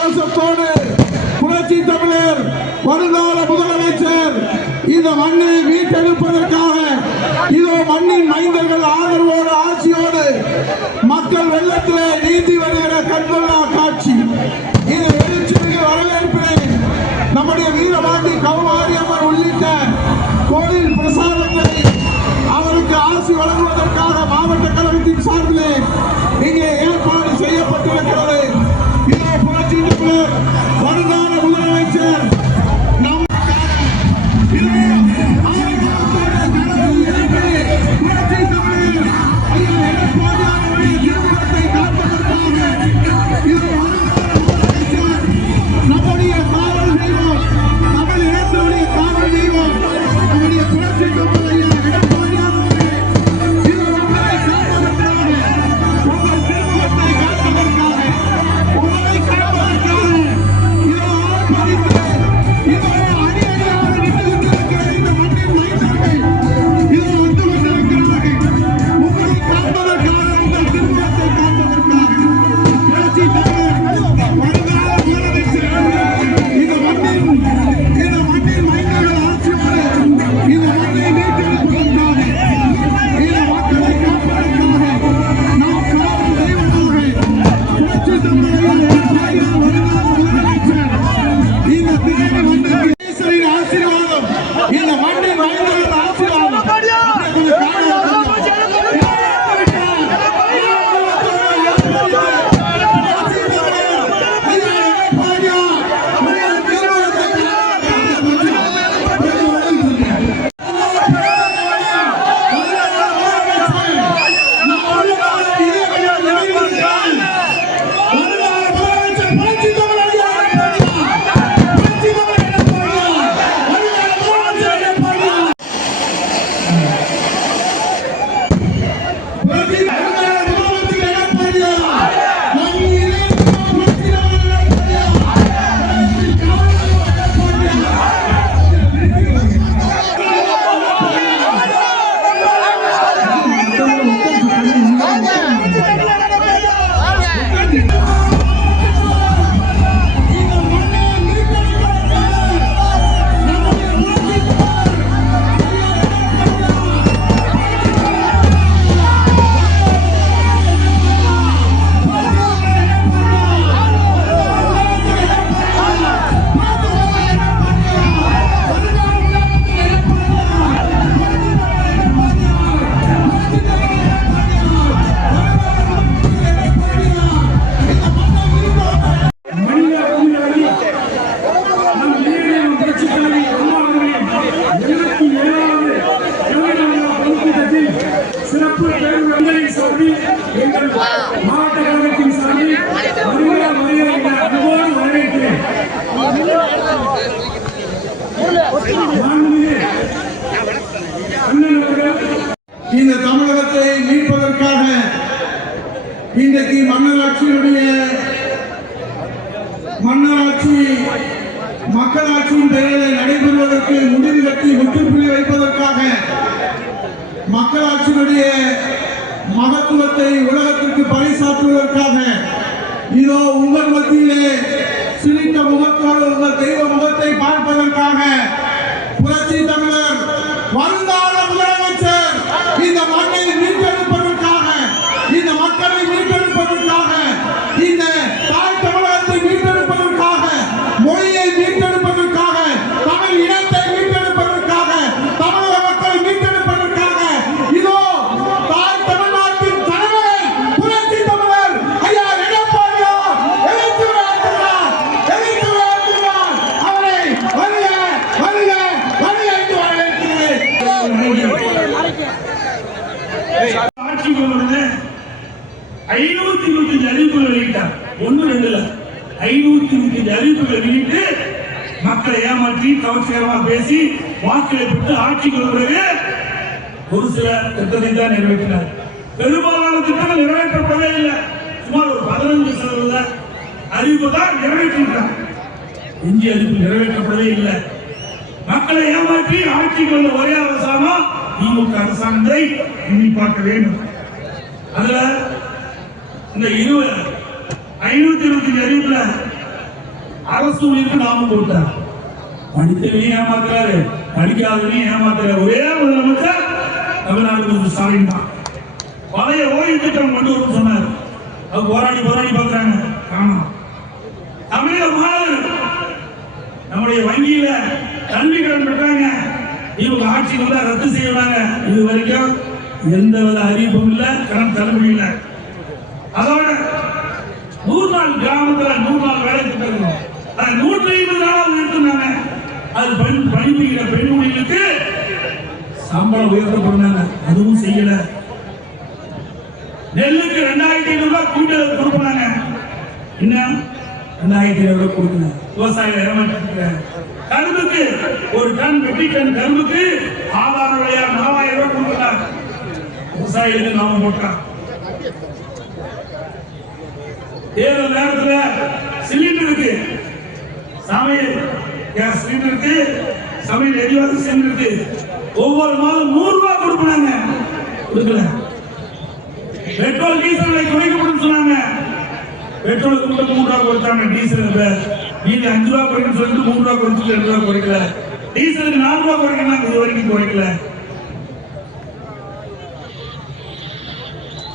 அரசத்தோடு புரட்சி தமிழர் வருங்கால முதலமைச்சர் இந்த மண்ணை மீட்டெடுப்பதற்காக இதோ மண்ணின் மைந்தர்கள் ஆதரவோடு ஆட்சியோடு மக்கள் வெள்ளத்திலே நீந்தி வரும் மக்களாட்சியின் பெயரில் நடைபெறுவதற்கு முடிவு கட்டி முற்றுப்புள்ளி வைப்பதற்காக மக்களாட்சியினுடைய மகத்துவத்தை உலகத்திற்கு பறைசாற்றுவதற்காக இதோ உங்கள் மத்தியிலே சிரித்த முகத்தோடு உங்கள் தெய்வ முகத்தை பார்ப்பதற்காக புரட்சி தமிழர் ஆட்சி வருது ஐநூத்தி இருபத்தஞ்சு அறிவிப்புகள் வெளியிட்டார் ஒன்னு ரெண்டுல. ஐநூத்தி இருபத்தஞ்சு அறிவிப்புகள் வெளியிட்டு மக்களை ஏமாற்றி கவர்ச்சிகரமா பேசி வாக்களை பெற்று ஆட்சிக்கு பிறகு ஒரு சில திட்டத்தை தான் நிறைவேற்றினார். பெரும்பாலான திட்டங்கள் நிறைவேற்றப்படவே இல்லை. சுமார் ஒரு பதினஞ்சு சதவீத அறிவிப்பு தான் நிறைவேற்றிருக்கிறார். இந்திய அறிவிப்பு நிறைவேற்றப்படவே இல்லை. மக்களை ஏமாற்றி ஆட்சிக்கு வந்த ஒரே அரசாங்கம் திமுக அரசாங்கத்தை பார்க்க வேண்டும். அதுல இந்த இருபது ஐநூத்தி இருபத்தி அறிவுல அரசு ஊழியருக்கு நாம கொடுத்தார். படித்தவனையும் ஏமாத்துறாரு. படிக்காதவனையும் ஏமாத்துறாரு. ஒரே முதலமைச்சர் தமிழ்நாடு முதல் ஸ்டாலின் தான். பழைய ஓய்வு திட்டம் கொண்டு வரும் சொன்னார். அவர் போராடி போராடி பார்க்குறாங்க. காணும் தமிழக மாணவர் நம்முடைய வங்கியில கல்வி கடன் பெற்றாங்க இவங்க ஆட்சி வந்தா ரத்து செய்வாங்க இது வரைக்கும் எந்த வித அறிவிப்பும் இல்ல கடன் தள்ளுபடி இல்ல. அதோட நூறு நாள் கிராமத்துல நூறு நாள் வேலை திட்டம் அது நூற்றி ஐம்பது நாள் நிறுத்தினாங்க. அது பெண் பணிபுரிகிற பெண்மணிகளுக்கு சம்பளம் உயர்த்தப்படுறாங்க அதுவும் செய்யல. நெல்லுக்கு ரெண்டாயிரத்தி ஐநூறு ரூபாய் கூட்டல் கொடுப்பாங்க என்ன? ரெண்டாயிரத்தி ஐநூறு ரூபாய் கொடுக்கணும். விவசாயிகள் ஏமாற்றிருக்கிறாங்க கரும்புக்கு ஒரு டன் மெட்ரிக் டன் கரும்புக்கு ஆதார விலையா நாலாயிரம் ரூபாய் கொடுக்கிறாங்க விவசாயிகளுக்கு நாம போட்டான் தேர்தல் நேரத்துல சிலிண்டருக்கு சமையல் கேஸ் சிலிண்டருக்கு சமையல் எரிவாயு சிலிண்டருக்கு ஒவ்வொரு மாதம் நூறு ரூபாய் கொடுப்பாங்க கொடுக்கல. பெட்ரோல் டீசல் விலை குறைக்கப்படும் பெட்ரோலுக்கு மட்டும் மூணு ரூபா கொடுத்தாங்க டீசலுக்கு நீங்க அஞ்சு ரூபா குறைக்கணும் சொல்லிட்டு மூணு ரூபா குறைச்சிட்டு ரெண்டு ரூபா குறைக்கல. டீசலுக்கு நாலு ரூபா குறைக்கணும் இது வரைக்கும் குறைக்கல.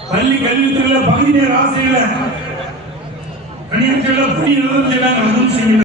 பள்ளி கல்வித்துறையில பகுதி நேர ஆசிரியர்களை பணியாற்றல பணி நிறுத்தம் செய்யறாங்க அதுவும் செய்யல